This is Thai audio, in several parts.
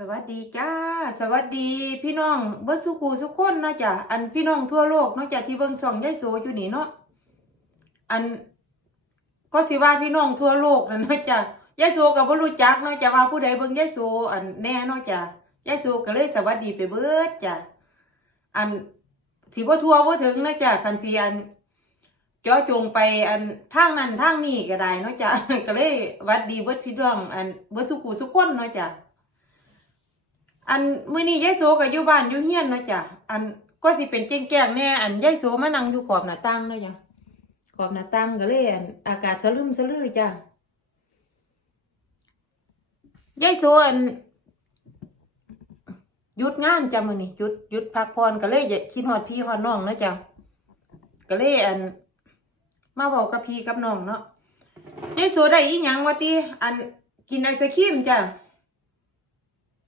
สวัสดีจ้า สวัสดีพี่น้องเบิดสุขูสุขคนนะจ้ะอันพี่น้องทั่วโลกนาะจ้ะที่เบิ่งช่องยายโสอยู่นี่เนาะอันก็สิว่าพี่น้องทั่วโลกนั่นเนาะจ้ะยายโสก็บ่รู้จักเนาะจ้ะว่าผู้ใดเบิ่งยายโสอันแน่เนาะจ้ะยายโสก็เลยสวัสดีไปเบิดจ้ะอันสิบ่ทั่วบ่ถึงเนาะจ้ะคันสิอันจาะจงไปอันทางนั้นทางนี้ก็ได้เนาะจ้ะก็เลยหวัดดีเบิดพี่น้องอันเบิดสุขูสุขคนเนาะจ้ะ อันมื้อนี้ยายโสก็อยู่บ้านอยู่เฮียนเนาะจ้ะอันก็สิเป็นแจ้งๆแน่อันยายโสมานั่งอยู่ขอบหน้าต่างเนาะจ้ะขอบหน้าต่างก็เลยอันอากาศสะลึมสะลือจ้ะยายโสอันหยุดงานจ้ะมื้อนี้หยุดหยุดพักผ่อนก็เลยอยากคิดฮอดพี่ฮอดน้องเนาะจ้ะก็เลยอัน มาบอกกับพี่กับน้องเนาะยายโสได้อีหยังวะติอันกินไอศครีมจ้ะ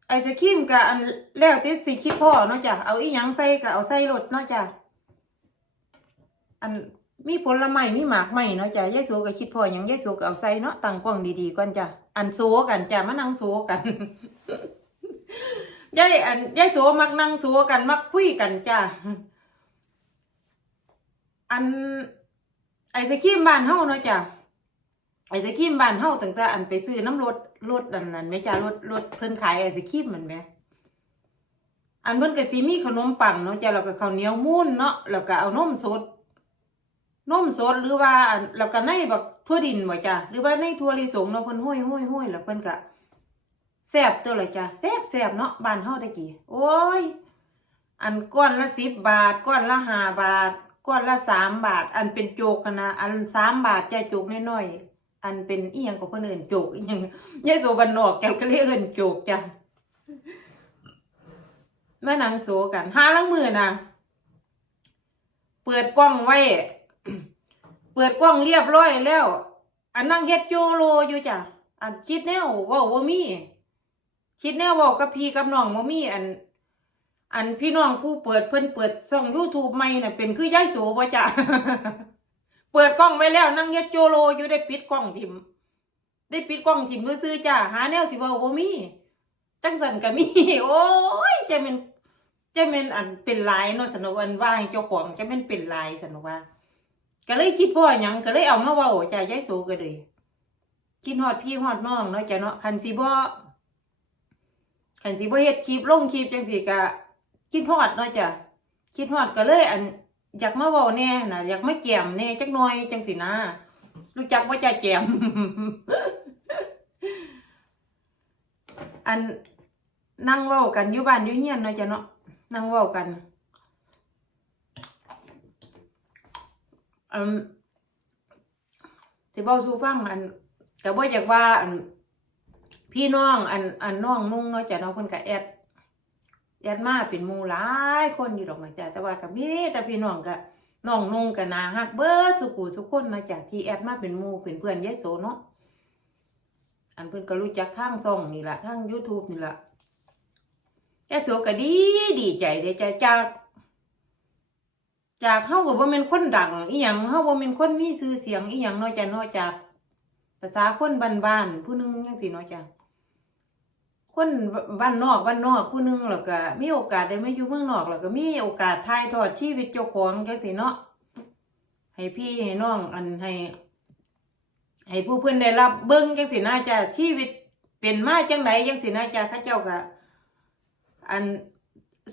ไอศครีมกับอันแล้วติดสิคิดพ่อเนาะจ้ะเอาอีหยังใส่ก็เอาใส่รถเนาะจ้ะอันมีผลไม้มีหมากไม้เนาะจ้ะยายโสก็คิดพ่อหยังยายโสก็เอาใส่เนาะตั้งกล้องดีๆก่อนจ้ะอันโซกันจ้ะมานั่งโซกันยายอันยายโสมักนั่งโซกันมักคุยกันจ้ะอันไอศครีมบ้านเฮาเนาะจ้ะ ไอศครีมบ้านเฮาตั้งแต่อันไปซื้อน้ำรถรถอันนั้นแม่จ้ารถรถเพิ่นขายไอศครีมมันแหมอันเพิ่นก็สิมีขนมปังเนาะจ้ะแล้วก็ข้าวเหนียวมูนเนาะแล้วก็เอานมสดนมสดหรือว่าอันแล้วก็ในบักทั่วดินบ่จ้ะหรือว่าในทั่วลิสงเนาะเพิ่นห้อยห้อยห้อยแล้วเพิ่นก็แซ่บตัวละจ้ะแซ่บแซ่บเนาะบ้านเฮาตะกี้โอ้ยอันก้อนละสิบบาทก้อนละห้าบาทก้อนละสามบาท อันเป็นโจกนะอันสามบาทจะโจกน้อยๆ อันเป็นอีหยังก็เพิ่นเอิ้นโจกอีหยังยายโสบันนอกแกก็เลยเอิ้นโจกจ้ะมานั่งโซกันห้าลังมือนะเปิดกล้องไว้ เปิดกล้องเรียบร้อยแล้ว อันนั่งเฮ็ดโจโลอยู่จ้ะอันคิดแนวว้าบ่ามีคิดแนวว้ากับพี่กับน้องบ่มีอัน อันพี่น้องผู้เปิดเพิ่นเปิดช่อง YouTube ใหม่น่ะเป็นคือยายโสบ่จ้ะ เปิดกล้องไว้แล้วนั่งเฮ็ดโจโลอยู่ได้ปิดกล้องทิมได้ปิดกล้องทิมซื่อจ้ะหาแนวสิเว้าบ่มีจังซั่นก็มี โอ้ยจะแม่นจะแม่นอันเป็นลายเนาะสนุกอันว่าให้เจ้าของจะแม่นเป็นลายสนุกว่า ก็เลยคิดพ่อหยังก็เลยเอามาว้าจ้ะยายโสก็เลยคิดฮอดพี่ฮอดน้องเนาะจ้ะเนาะคันสิบ่คันสิบ่เฮ็ดคลิปลงคลิปจังซี่ก็คิดฮอดเนาะจ้ะคิดฮอดก็เลยอัน อยากมาเว้าแน่นะอยากมาแจมแน่จักหน่อยจังสินะรู้จักว่าจะแจมอันนั่งเว้ากันอยู่บ้านอยู่เฮียนเนาะจ้ะเนาะนั่งเว้ากันอันสิเว้าสู่ฟังอันก็บ่อยากว่าอันพี่น้องอันอันน้องนุ่งเนาะจ้ะเนาะเพิ่นก็แอด แอดมาเป็นมูหลายคนอยู่ดอกนะจ๊ะแต่ว่าก็มีแต่พี่น้องก็น้องนุ่งก็น่าฮักเบิดสุขุสุคนนะจ๊ะที่แอดมาเป็นมูเป็นเพื่อนยายโสเนาะอันเพิ่อนก็รู้จักทางช่องนี่แหละทาง YouTube นี่แหละยายโสก็ดีดีใจเด้จ้ะจากจากเฮาก็บ่แม่นคนดังอีหยังเฮาบ่แม่นคนมีชื่อเสียงอีหยังนาะจ้ะนาะจากภาษาคนบ้านๆผู้นึงจังซี่เนาะจ้ะ คนบ้านนอกบ้านนอกผู้หนึงแล้วก็มีโอกาสได้มาอยู่เมืองนอกแล้วก็มีโอกาสถ่ายทอดชีวิตเจ้าของจังซี่เนาะให้พี่ให้น้องอันให้ให้ผู้เพิ่อนได้รับเบิ่งจังซี่นะจ้ะชีวิตเป็นมาจังไดจังซี่นะจ้ะเขาเจ้าก็อัน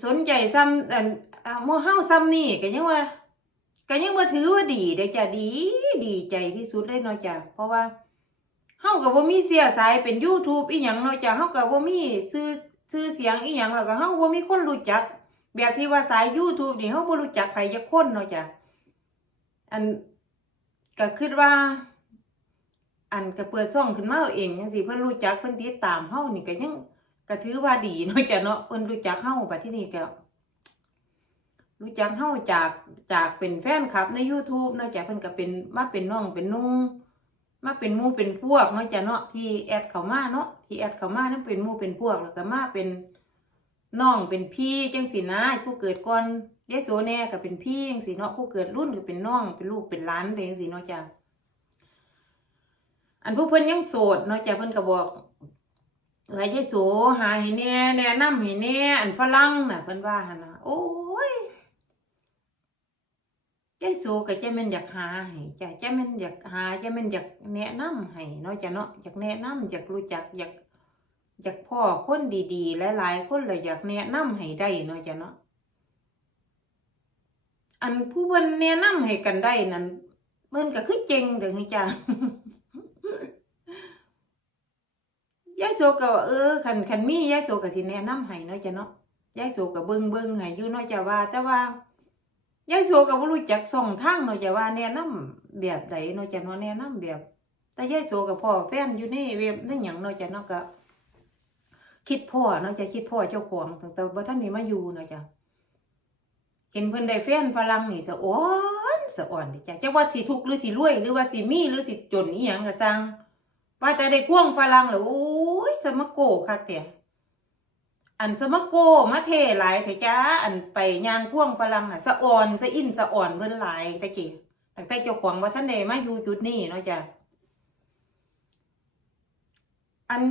สนใจซ้ำอันอ่าหมู่เฮาซ้ำนี่ก็ยังว่าก็ยังบ่ถือว่าดีเด้จ้ะดีดีใจที่สุดเลยเนาะจ้ะเพราะว่า เฮาก็บ่มีเสียสายเป็น YouTube อีหยังเนาะจ้ะเฮาก็บ่มีชื่อชื่อเสียงอีหยังแล้วก็เฮาบ่มีคนรู้จัก แบบที่ว่าสาย YouTube นี่เฮาบ่รู้จักใครจักคนเนาะจ้ะอันก็คิดว่า อันก็เปิดช่องขึ้นมาเอาเองจังซี่เพิ่นรู้จักเพิ่นติดตามเฮานี่ก็ยังก็ถือว่าดีเนาะจ้ะเนาะเพิ่นรู้จักเฮาบัดทีนี้ก็รู้จักเฮาจากจากเป็นแฟนคลับใน YouTube เนาะจ้ะเพิ่นก็เป็นมาเป็นน้องเป็นนุ่ง มาเป็นมู่เป็นพวกเนาะจ้ะเนาะที่แอดเข้ามาเนาะที่แอดเข้ามานั่นเป็นมู่เป็นพวกแล้วก็มาเป็นน้องเป็นพี่จังสินะผู้เกิดก่อนยายโสแน่ก็เป็นพี่จังสิเนาะผู้เกิดรุ่นก็เป็นน้องเป็นลูกเป็นหลานไปจังสิเนาะจ้ะอันผู้เพิ่นยังโสดเนาะจ้ะเพิ่นก็บอกหลายยายโสหาให้แน่แนะนำให้แน่อันฝรั่งน่ะเพิ่นว่าหั่นน่ะโอ้ ยยายโสก็จม่นอยากหาให้จ้ะจม่นอยากหาจม่นอยากแนะนำให้เนาะจ้ะเนาะอยากแนะนำอยากรู้จักอยากอยากพ่อคนดีๆ หลายๆคนเลยอยากแนะนำให้ได้เนาะจ้ะเนาะอันผู้เพิ่นแนะนำให้กันได้นั่นเพิ่นก็คือเจ๋งเด้อคือจ้ะยายโซก็เออคันคันมียายโซก็สิแนะนำให้เนาะจ้ะเนาะยายโซก็เบิ่งเบิ่งให้อยู่เนาะจ้ะว่า แต่ว่า ยายโซก็บ่รู้จักช่องทางเนาะจะว่าแนะนำแบบใดเนาะจะเนาะแนะนำแบบ แต่ยายโซก็พ่อแฟนอยู่ในเว็บในหยังเนาะจะเนาะก็คิดพ่อเนาะจะคิดพ่อเจ้าของตั้งแต่บ่ทันได้มาอยู่เนาะจ้ะเห็นเพิ่นได้แฟนฝรั่งนี่สะอ่อนสะอ่อนจ้ะจักว่าสิทุกข์หรือสิรวย หรือว่าสิมีหรือสิจนอีหยังก็สั่งว่าแต่ได้ควงฝรั่งแล้วโอ้ยสมะโกคักแต่ อันสมะโกมาเทหลายเถจ้าอันไปย่างควงฝรั่งน่ะสะอ่อนสะอินสะอ่อนเบิ่นหลายตะกี้ตั้งแต่เจ้าของว่าท่านใดมาอยู่จุดนี้เนาะจ้ะอัน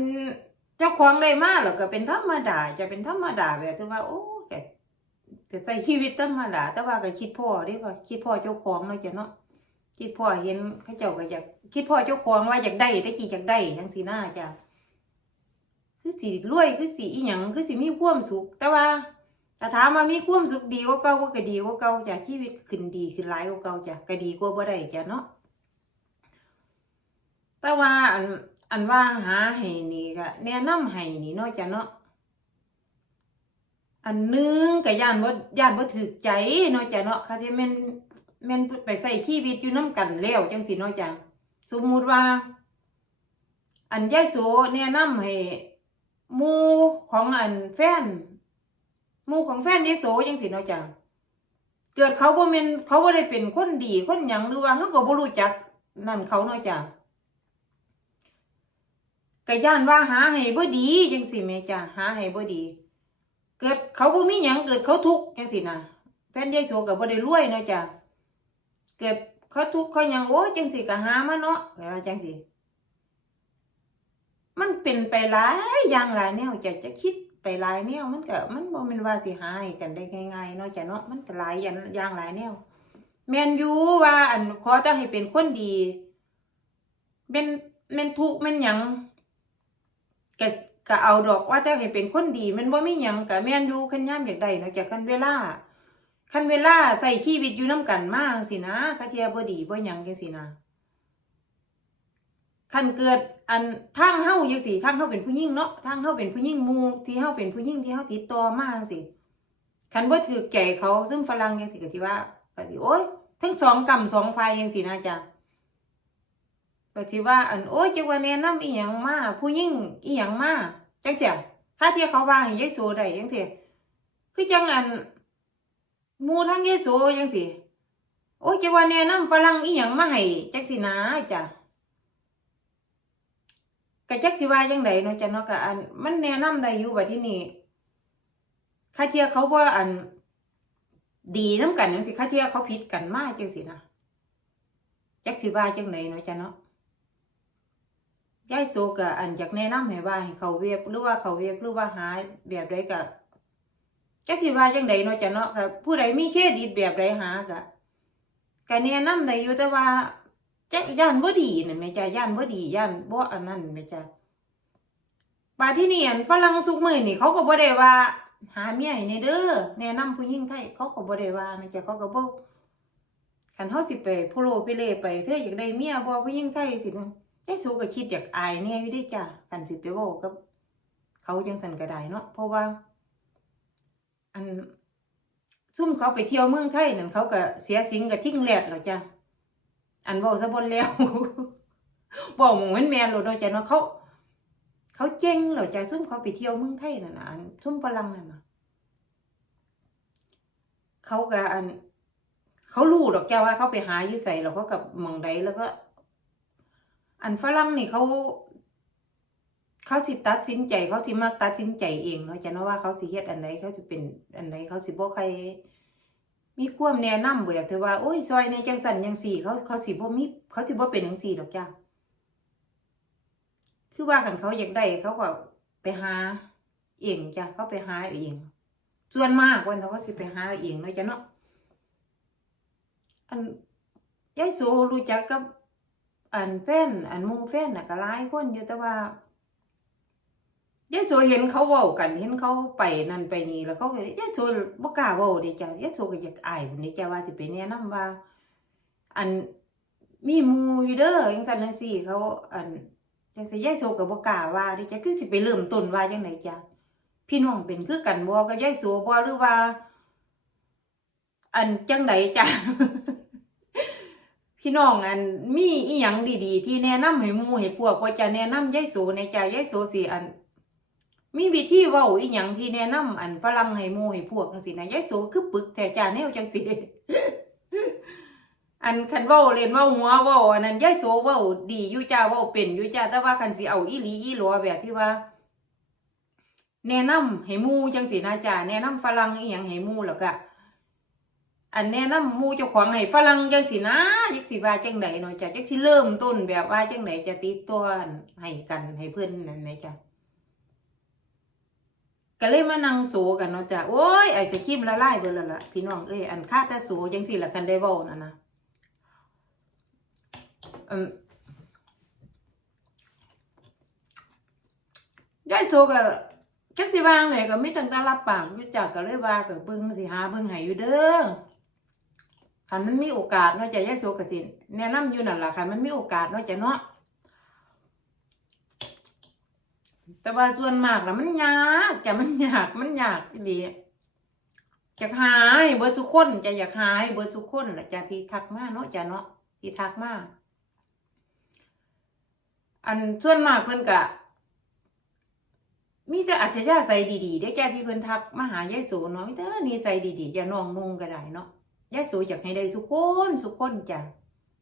เจ้าของได้มาแล้วก็เป็นธรรมดาจะเป็นธรรมดาแบบที่ว่าโอ้แกจะใช้ชีวิตธรรมดาแต่ว่าก็คิดพ่อเด้ว่าคิดพ่อเจ้าของเนาะจ้ะเนาะคิดพ่อเห็นเขาเจ้าก็อยากคิดพ่อเจ้าของว่าอยากได้ต่กี่อยากได้จังสีหน้าจ้ะ คือสีรวยคือสีอีหยังคือสีมีความสุข แต่ว่าแต่ถามว่ามีความสุขดีกว่าเก่าก็ดีกว่าเก่าจ้ะชีวิตขึ้นดีขึ้นหลายกว่าเก่าจ้ะก็ดีกว่าบ่ได้จ้ะเนาะแต่ว่าอันอันว่าหาให้นี่ก็แนะนำให้นี่เนาะจ้ะเนาะอันนึงก็ย่านบ่ย่านบ่ถูกใจเนาะจ้ะเนาะค่ะที่แม่นแม่นไปใส่ชีวิตอยู่น้ำกันแล้วจังสิเนาะจ้ะสมมุติว่า อันยายโสแนะนำให้ห มูของอันแฟนมูของแฟนยายโสจังสิเนาะจ้ะเกิดเขาบ่แม่นเขาบ่ได้เป็นคนดีคนหยังหรือว่าเฮาก็บ่รู้จักนั่นเขาเนาะจ้ะก็ย่านว่าหาให้บ่ดีจังสิแม่จ้ะหาให้บ่ดี เกิดเขาบ่มีหยังเกิดเขาทุกข์จังสินะแฟนยายโสก็บ่ได้รวยเนาะจ้ะเกิดเขาทุกข์เขาหยังโอ้ยจังสิก็หามาเนาะก็ว่าจังสิ มันเป็นไปหลายอย่างหลายแนวจะจะคิดไปหลายแนวมันก็มันบ่แม่นว่าสิหาให้กันได้ง่ายๆเนาะจ้ะเนาะมันก็หลายอย่างหลายแนวแม่นอยู่ว่าอันขอแต่ให้เป็นคนดีเป็นแม่นทุกแม่นหยังก็ก็เอาดอกว่าแต่ให้เป็นคนดีมันบ่มีหยังก็แม่นอยู่คันยามอยากได้เนาะจ้ะคันเวลาคันเวลาใส่ชีวิตอยู่น้ำกันมาจังสินะคาเทียบ่ดีบ่หยังจังสินะ คันเกิดอันทางเฮาจังสิทางเฮาเป็นผู้หญิงเนาะทางเฮาเป็นผู้หญิงมูที่เฮาเป็นผู้หญิงที่เฮาติดต่อมาจังสิคันบ่ถูกใจเขาซึ่งฝรั่งจังสิก็สิว่าก็สิโอ๊ยทั้งสองกรรมสองฝ่ายจังสินะจ๊ะก็สิว่าอันโอ๊ยจักว่าแนะนำอีหยังมาผู้หญิงอีหยังมาจังซี่ถ้าเทียเขาว่าให้ยายโสได้จังซี่คือจังอันมู่ทางเยโสจังสิโอ้ยจะว่าแนะนำฝรั่งอีหยังมาให้จักสินะจ้ะ ก็จักสิว่าจังไดเนาะจ้ะเนาะก็อัน มันแนะนำได้อยู่ว่าที่นี่ค่าเทียเขาว่าอัน ดีนํกันจังสิค่าเทียเขาผิดกันมากจังสินะจักสิว่าจังไดเนาะจ้ะเนาะยายโซก็อันอยากแนะนำให้ว่าให้เขาเว็บหรือว่าเขาเว็บหรือว่าหาแบบใดก็จักสิว่าจังใดเนาะจ้ะเนาะก็ผู้ใดมีเครดิตแบบใดหาก็ก็แนะนำได้อยู่แต่ว่า จักย่านบ่ดีน่ะแม่จ้ะย่านบ่ดีย่านบ่อันนั้นแม่จ้ะบาที่นี่อันฝรั่งสุกมือนี่เขาก็บ่ได้ว่า หาเมียให้แน่เด้อแนะนำผู้หญิงไทยเขาก็บ่ได้ว่านะจ้ะเขาก็บ่คันเฮาสิไปโพโลไปเลไปเธออยากได้เมียบ่ผู้หญิงไทยสินะยายสูก็คิดอยากอายแน่อยู่ด้จ้ะคันสิไปเว้ากับเขาจังซั่นก็ได้เนาะเพราะว่า อันซุ่มเขาไปเที่ยวเมืองไทยนั่นเขาก็เสียสิงกับทิ้งแลดแล้วจ้ะ อันเว้าซะบนแล้วบอกมึงมันแม่นโลดเนาะจ้ะเนาะเขา เขาเจ๋งแล้วจ้ะซุ่มเขาไปเที่ยวเมืองไทยนั่นน่ะซุ่มฝรั่งนั่นน่ะเขาก็อัน เขารู้ดอกจ้ะว่าเขาไปหาอยู่ไสแล้วเขากับมองใดแล้วก็ อันฝรั่งนี่เขา เขาสิตัดสินใจ เขาสิมักตัดสินใจเองเนาะจ้ะเนาะว่าเขาสิเฮ็ดอันใดเขาสิเป็นอันใดเขาสิบ่ใคร มีความแนะนำแบบที่ว่าโอ้ยซอยในจังสันจังสี่เขาเขาสิบ่มีเขาสิบ่เป็นจังสี่ดอกจ้ะคือว่าคันเขาอยากได้เขาก็ไปหาเองจ้ะเขาไปหาเองส่วนมากวันเขาก็สิไปหาเองเนาะจ้ะเนาะอันยายโสรู้จักกับอันแฟนอันมูแฟนน่ะก็หลายคนอยู่แต่ว่า ยายโสเห็นเขาเว้ากัน เห็นเขาไปนั่นไปนี่แล้วเขาก็ยายโสบ่กล้าเว้าเด้จ้ะยายโสก็อยากอายพุ่นเด้จ้ะว่าสิไปแนะนำว่า อันมีหมู่อยู่เด้อจังซั่นจังซี่เขา อันจังซี่ยายโสก็บ่กล้าว่าเด้จ้ะคือสิไปเริ่มต้นว่าจังไดจ้ะพี่น้องเป็นคือกันบ่กับยายโสบ่หรือว่า อันจังไดจ้ะพี่น้องอันมีอีหยังดีๆ ที่แนะนำให้หมู่ให้พวกว่าจะแนะนำยายโสในใจยายโสสิอัน มีวิธีเว้าอีหยังที่แนะนำอันฝรั่งให้หมู่ให้พวกจังซี่นะยายโสคือปึกแต่จาแนวจังซี่อันคันเว้าเล่นเว้าหัวเว้าอันนั้นยายโสเว้าดีอยู่จ้าเว้าเป็นอยู่จ้าแต่ว่าคันสิเอาอีหลีอีหลัวแบบที่ว่า แนะนำให้มูจังซี่นะจ้าแนะนำฝรั่งอีหยังให้มูแล้วก็อันแนะนำหมู่เจ้าของให้ฝรั่งจังสินะจักสิว่าจังไดเนาะจ้ะจักสิเริ่มต้นแบบว่าจังไดจะติดตัวให้กันให้เพิ่อนนั่นแหมจ้ะ ก็เลยมานั่งโซกันเนาะจ้ะโอ้ยไอ้จะคิมละลายเบิดแล้วล่ะพี่น้องเอ้ยอันค่าแต่โซจังสิละคันได้เว้านั่นะอืมยายโซก็จักสิวางเลยก็มีตั้งแต่รับปากอยู่จักก็เลยว่าก็เบิ่งสิหาเบิ่งให้อยู่เด้อคันมันมีโอกาสเนาะจะยายโสกสิแนะนำอยู่นั่นล่ะคันมันมีโอกาสเนาะจะเนาะ แต่ว่าส่วนมากแล้วมันยากจะมันยากมันยากอีจะหาให้เบิดสุคนจะอยากหาให้เบิดสุคนแหละจะที่ทักมาเนาะจะเนาะที่ทักมาอันส่วนมากเพิ่นกะมีแต่อัจฉริยะใส่ดีๆเด้อจ้ที่เพิ่นทักมาหายายโสเนาะมีแต่นี่ใส่ดีๆจะนองนุ่งก็ได้เนาะยายสูอยากให้ได้ทุคนทุคนจ้ะ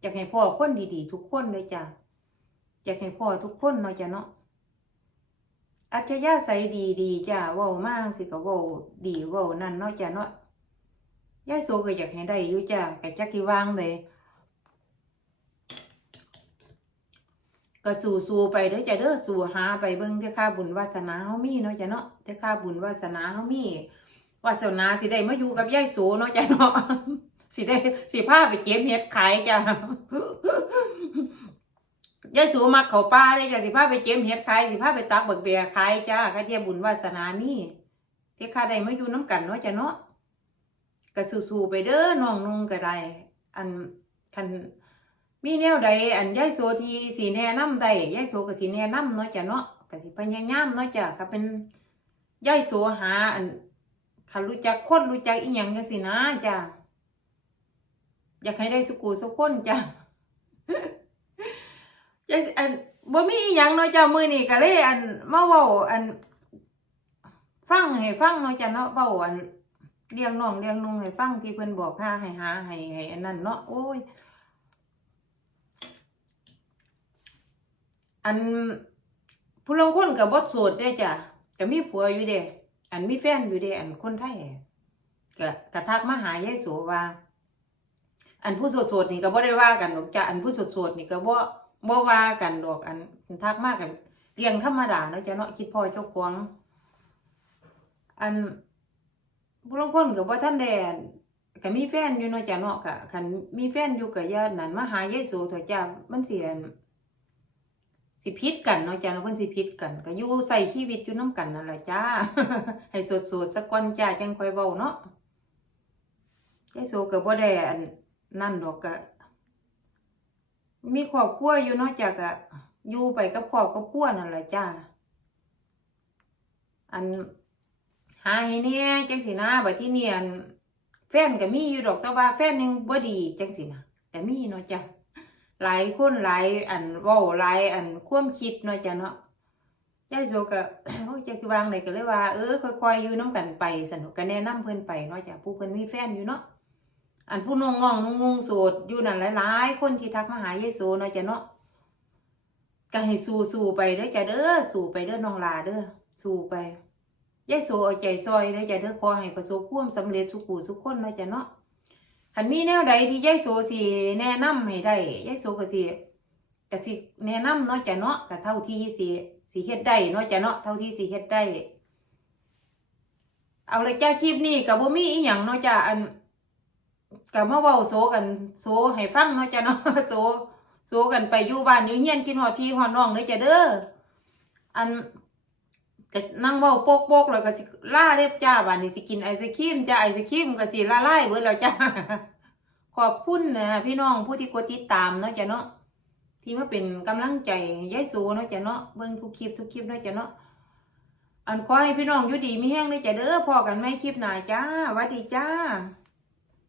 อยากให้พ่อคนดีๆ ทุกคนเลยจ้ะอยากให้พ่อทุกคนเนาะจ้ะเนาะ อัจฉริยะใสดีดีๆจ้ะว้ามากสิก็ว้าดีว้านั่นเนาะจ้ะเนาะยายสูก็อยากให้ได้อยู่จ้ะก็จักที่วางเลยก็สู้ๆไปเด้อจ้ะเด้อสู้หาไปเบิ่งเด้อค่าบุญวาสนาเฮามีเนาะจ้ะเนาะเด้อค่าบุญวาสนาเฮามีวาสนาสิได้มาอยู่กับยายโสเนาะจ้ะเนาะสิได้สิพาไปเก็บเห็ดขายจ้ะ ยายโสมักเขาป้าเลยจ้ะสิพาไปเก็บเห็ดขายสิพาไปตักเบักเบียขายจ้าข้าเทียบุญวาสนานี่ที่ข้าได้มาอยู่น้ำกันเนาะจ้ะเนาะก็สู้ๆไปเด้อน้องนุ่งก็ได้อันคันมีแนวใดอันยายโสที่สีแนะนำได้ยายโสก็สิแนะนำเนาะจ้ะเนาะก็สิพยายามเนาะจ้ะค่ะเป็นยายโสหา อันคันรู้จักคนรู้จักอีหยังจังสินะจ้ะอยากให้ได้สุกูสุกคนจ้ะ อันบ่มีอีหยังเนาะจ้ะมื้อนี้ก็เลยอันมาเว้าอัน ฟังให้ฟังเนาะจ้ะเนาะเว้าอันเลี้ยงน้องเลี้ยงนุ่งให้ฟังที่เพิ่นบอกหาให้หาให้ให้อันนั้นเนาะโอ้ย อันผู้ลงคนก็บ่โสดเด้จ้ะก็มีผัวอยู่เด้อันมีแฟนอยู่เด้อันคนไทยก็กระทักมาหายายโสว่า อันผู้โสดๆนี่ก็บ่ได้ว่ากันดอกจ้ะอันผู้โสดๆนี่ก็บ่ บ่ว่ากันดอกอันทักมากกันเรียงธรรมดาเนาะจ้ะเนาะคิดพ่อเจ้าของอันผู้ลางคนก็บ่ทันได้อันก็มีแฟนอยู่เนาะจ้ะเนาะก็คันมีแฟนอยู่ก็อย่านั่นมาหายายโสถอะจ้ะมันเสิอันสิพิษกันเนาะจ้าเนาะเพิ่นสิพิษกันก็อยู่ใส่ชีวิตอยู่น้ำกันนั่นแหละจ้า ให้สดๆสักก่อนจ้าจังค่อยเว้าเนาะยายโสก็บ่ได้อันนั่นดอกก็ มีครอบครัวอยู่นาะจ้าก็อยู่ไปกับครอบกับครัวนั่นแหละจ้า อันหาให้เนี่ยจังสินะบัดที่เนี่ยอันแฟนก็มีอยู่ดอกแต่ว่าแฟนยังบ่ดีจังสินะแต่มีเนาะจ้าหลายคนหลายอันว้าหลายอันความคิดเนาะจ้ะเนาะยายโซก็โอ้ยจักสิวางได้ก็เลยว่าเออค่อยๆอยู่น้กันไปสนุกก็แนะนำเพิ่นไปเนาะจ้ะผู้เพิ่นมีแฟนอยู่เนาะ อันผู้น้องๆนุ่งๆโสดอยู่นั่นหลายๆ คนที่ทักมาหายายโซเนาะจ้ะเนาะก็ให้สู้ๆไปเด้อจ้ะเด้อสู้ไปเด้อน้องลาเด้อสู้ไปยายโซเอาใจซอยเด้อจ้ะเด้อขอให้ประสบความสำเร็จทุกผู้ทุกคนเนาะจ้ะเนาะคันมีแนวใดที่ยายโสสิแนะนำให้ได้ยายโสก็สิก็สิแนะนำเนาะจ้ะเนาะก็เท่าที่สิสิเฮ็ดได้เนาะจ้ะเนาะเท่าที่สิเฮ็ดได้เอาเลยจ้าคลิปนี้ก็บ่มีอีหยังเนาะจ้ะอัน ก็มาเว้าโซกันโซให้ฟังเนาะจ้ะเนาะโซโซกันไปอยู่บ้านอยู่เฮียนกินฮอดพี่ฮอดน้องเด้อจ้ะเด้ออันก็นั่งเว้าโป๊กๆแล้วก็สิล่าเรียบจ้าบัดนี้สิกินไอศครีมจ้าไอศครีมก็สิละลายเบิดแล้วจ้าขอบคุณนะพี่น้องผู้ที่กดติดตามเนาะจ้ะเนาะที่มาเป็นกำลังใจให้ยายสูเนาะจ้ะเนาะเบิ่งทุกคลิปทุกคลิปเนาะจ้ะเนาะอันขอให้พี่น้องอยู่ดีมีแห้งเลยจ้ะเด้อพอกันไม่คลิปหนาจ้าวัดดีจ้า